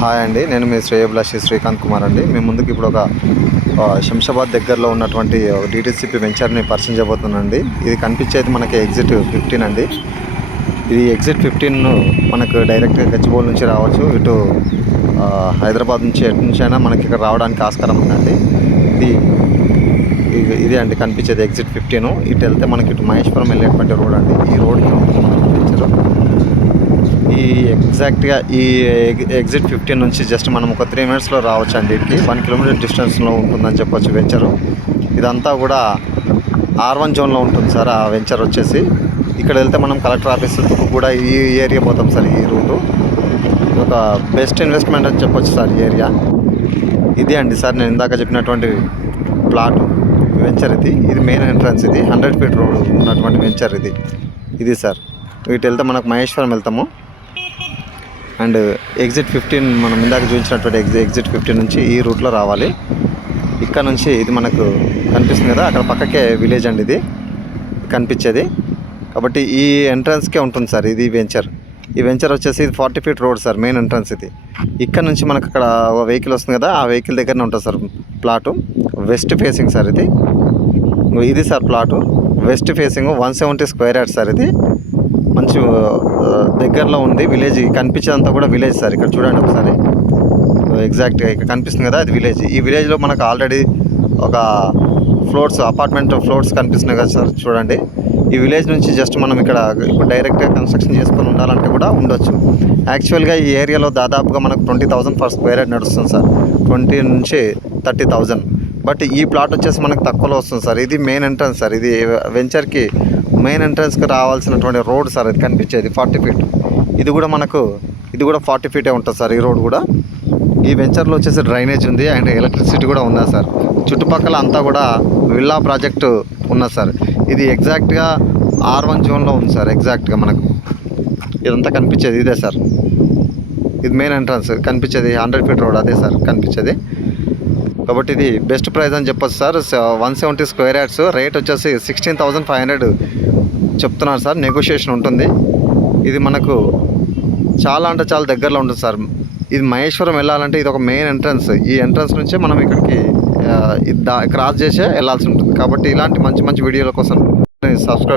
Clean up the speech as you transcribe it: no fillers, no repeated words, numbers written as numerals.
Hi అండి, నేను మీ శ్రేయభిలాషి శ్రీకాంత్ కుమార్ అండి. మీ ముందుకు ఇప్పుడు ఒక శంషాబాద్ దగ్గరలో ఉన్నటువంటి డిటిసిపి వెంచర్ని పరిచయం చేయబోతున్నానండి. ఇది కనిపించేది మనకి ఎగ్జిట్ 15 అండి. ఇది ఎగ్జిట్ 15 మనకు డైరెక్ట్గా గచ్చిబౌలి నుంచి రావచ్చు. ఇటు హైదరాబాద్ నుంచి ఎటు నుంచి అయినా మనకి ఇక్కడ రావడానికి ఆస్కారం ఉందండి. ఇది అండి కనిపించేది ఎగ్జిట్ 15. ఇటు వెళ్తే మనకి ఇటు మహేశ్వరం వెళ్ళేటువంటి రోడ్ అండి. ఈ రోడ్కి ఉంటుంది మనకు వెంచరు. ఈ ఎగ్జాక్ట్గా ఈ ఎగ్జిట్ 15 నుంచి జస్ట్ మనం ఒక 3 minutesలో రావచ్చు అండి. ఇటుకి 1 kilometer డిస్టెన్స్లో ఉంటుందని చెప్పొచ్చు వెంచరు. ఇదంతా కూడా R1 జోన్లో ఉంటుంది సార్. ఆ వెంచర్ వచ్చేసి ఇక్కడ వెళ్తే మనం కలెక్టర్ ఆఫీస్ కూడా ఈ ఏరియా పోతాం సార్. ఈ రూటు ఒక బెస్ట్ ఇన్వెస్ట్మెంట్ అని చెప్పొచ్చు సార్ ఈ ఏరియా. ఇది అండి సార్ నేను ఇందాక చెప్పినటువంటి ప్లాట్ వెంచర్. ఇది మెయిన్ ఎంట్రన్స్. ఇది 100 feet రోడ్ ఉన్నటువంటి వెంచర్ ఇది సార్. ఇటు వెళ్తే మనకు మహేశ్వరం వెళ్తాము. అండ్ ఎగ్జిట్ 15 మనం ఇందాక చూపించినటువంటి ఎగ్జిట్ 15 నుంచి ఈ రూట్లో రావాలి. ఇక్కడ నుంచి ఇది మనకు కనిపిస్తుంది కదా, అక్కడ పక్కకే విలేజ్ అండి ఇది కనిపించేది. కాబట్టి ఈ ఎంట్రన్స్కే ఉంటుంది సార్ ఇది వెంచర్. ఈ వెంచర్ వచ్చేసి ఇది 40 feet road sir, main entrance ఇది. ఇక్కడ నుంచి మనకు అక్కడ ఒక వెహికల్ వస్తుంది కదా, ఆ వెహికల్ దగ్గరనే ఉంటుంది sir plot. West facing sir ఇది sir plot. West facing 170 square yards sir. ఇది మంచి దగ్గరలో ఉంది. విలేజ్ కనిపించేదంతా కూడా విలేజ్ సార్. ఇక్కడ చూడండి ఒకసారి, ఎగ్జాక్ట్గా ఇక్కడ కనిపిస్తుంది కదా, అది విలేజ్. ఈ విలేజ్లో మనకు ఆల్రెడీ ఒక అపార్ట్మెంట్ ఫ్లోర్స్ కనిపిస్తున్నాయి కదా సార్. చూడండి, ఈ విలేజ్ నుంచి జస్ట్ మనం ఇక్కడ ఇప్పుడు డైరెక్ట్గా కన్స్ట్రక్షన్ చేసుకొని ఉండాలంటే కూడా ఉండొచ్చు. యాక్చువల్గా ఈ ఏరియాలో దాదాపుగా మనకు 20,000 per square yard నడుస్తుంది సార్. 20 నుంచి 30,000. బట్ ఈ ప్లాట్ వచ్చేసి మనకు తక్కువలో వస్తుంది సార్. ఇది మెయిన్ ఎంట్రన్స్ సార్. ఇది వెంచర్కి మెయిన్ ఎంట్రన్స్కి రావాల్సినటువంటి రోడ్ సార్. ఇది కనిపించేది 40 feet. ఇది కూడా 40 feet ఉంటుంది సార్ ఈ రోడ్ కూడా. ఈ వెంచర్లో వచ్చేసి డ్రైనేజ్ ఉంది అండ్ ఎలక్ట్రిసిటీ కూడా ఉన్నది సార్. చుట్టుపక్కల అంతా కూడా విల్లా ప్రాజెక్టు ఉన్నది సార్. ఇది ఎగ్జాక్ట్గా R1 జోన్లో ఉంది సార్. ఎగ్జాక్ట్గా మనకు ఇదంతా కనిపించేది ఇదే సార్. ఇది మెయిన్ ఎంట్రన్స్ కనిపించేది 100 feet రోడ్ అదే సార్ కనిపించేది. కాబట్టి ఇది బెస్ట్ ప్రైస్ అని చెప్పొచ్చు సార్. 170 square yards. రేట్ వచ్చేసి 16,500 చెప్తున్నారు సార్. నెగోషియేషన్ ఉంటుంది. ఇది మనకు చాలా అంటే చాలా దగ్గరలో ఉంటుంది సార్. ఇది మహేశ్వరం వెళ్ళాలంటే ఇది ఒక మెయిన్ ఎంట్రన్స్. ఈ ఎంట్రన్స్ నుంచే మనం ఇక్కడికి క్రాస్ చేసే వెళ్ళాల్సి ఉంటుంది. కాబట్టి ఇలాంటి మంచి మంచి వీడియోల కోసం సబ్స్క్రైబ్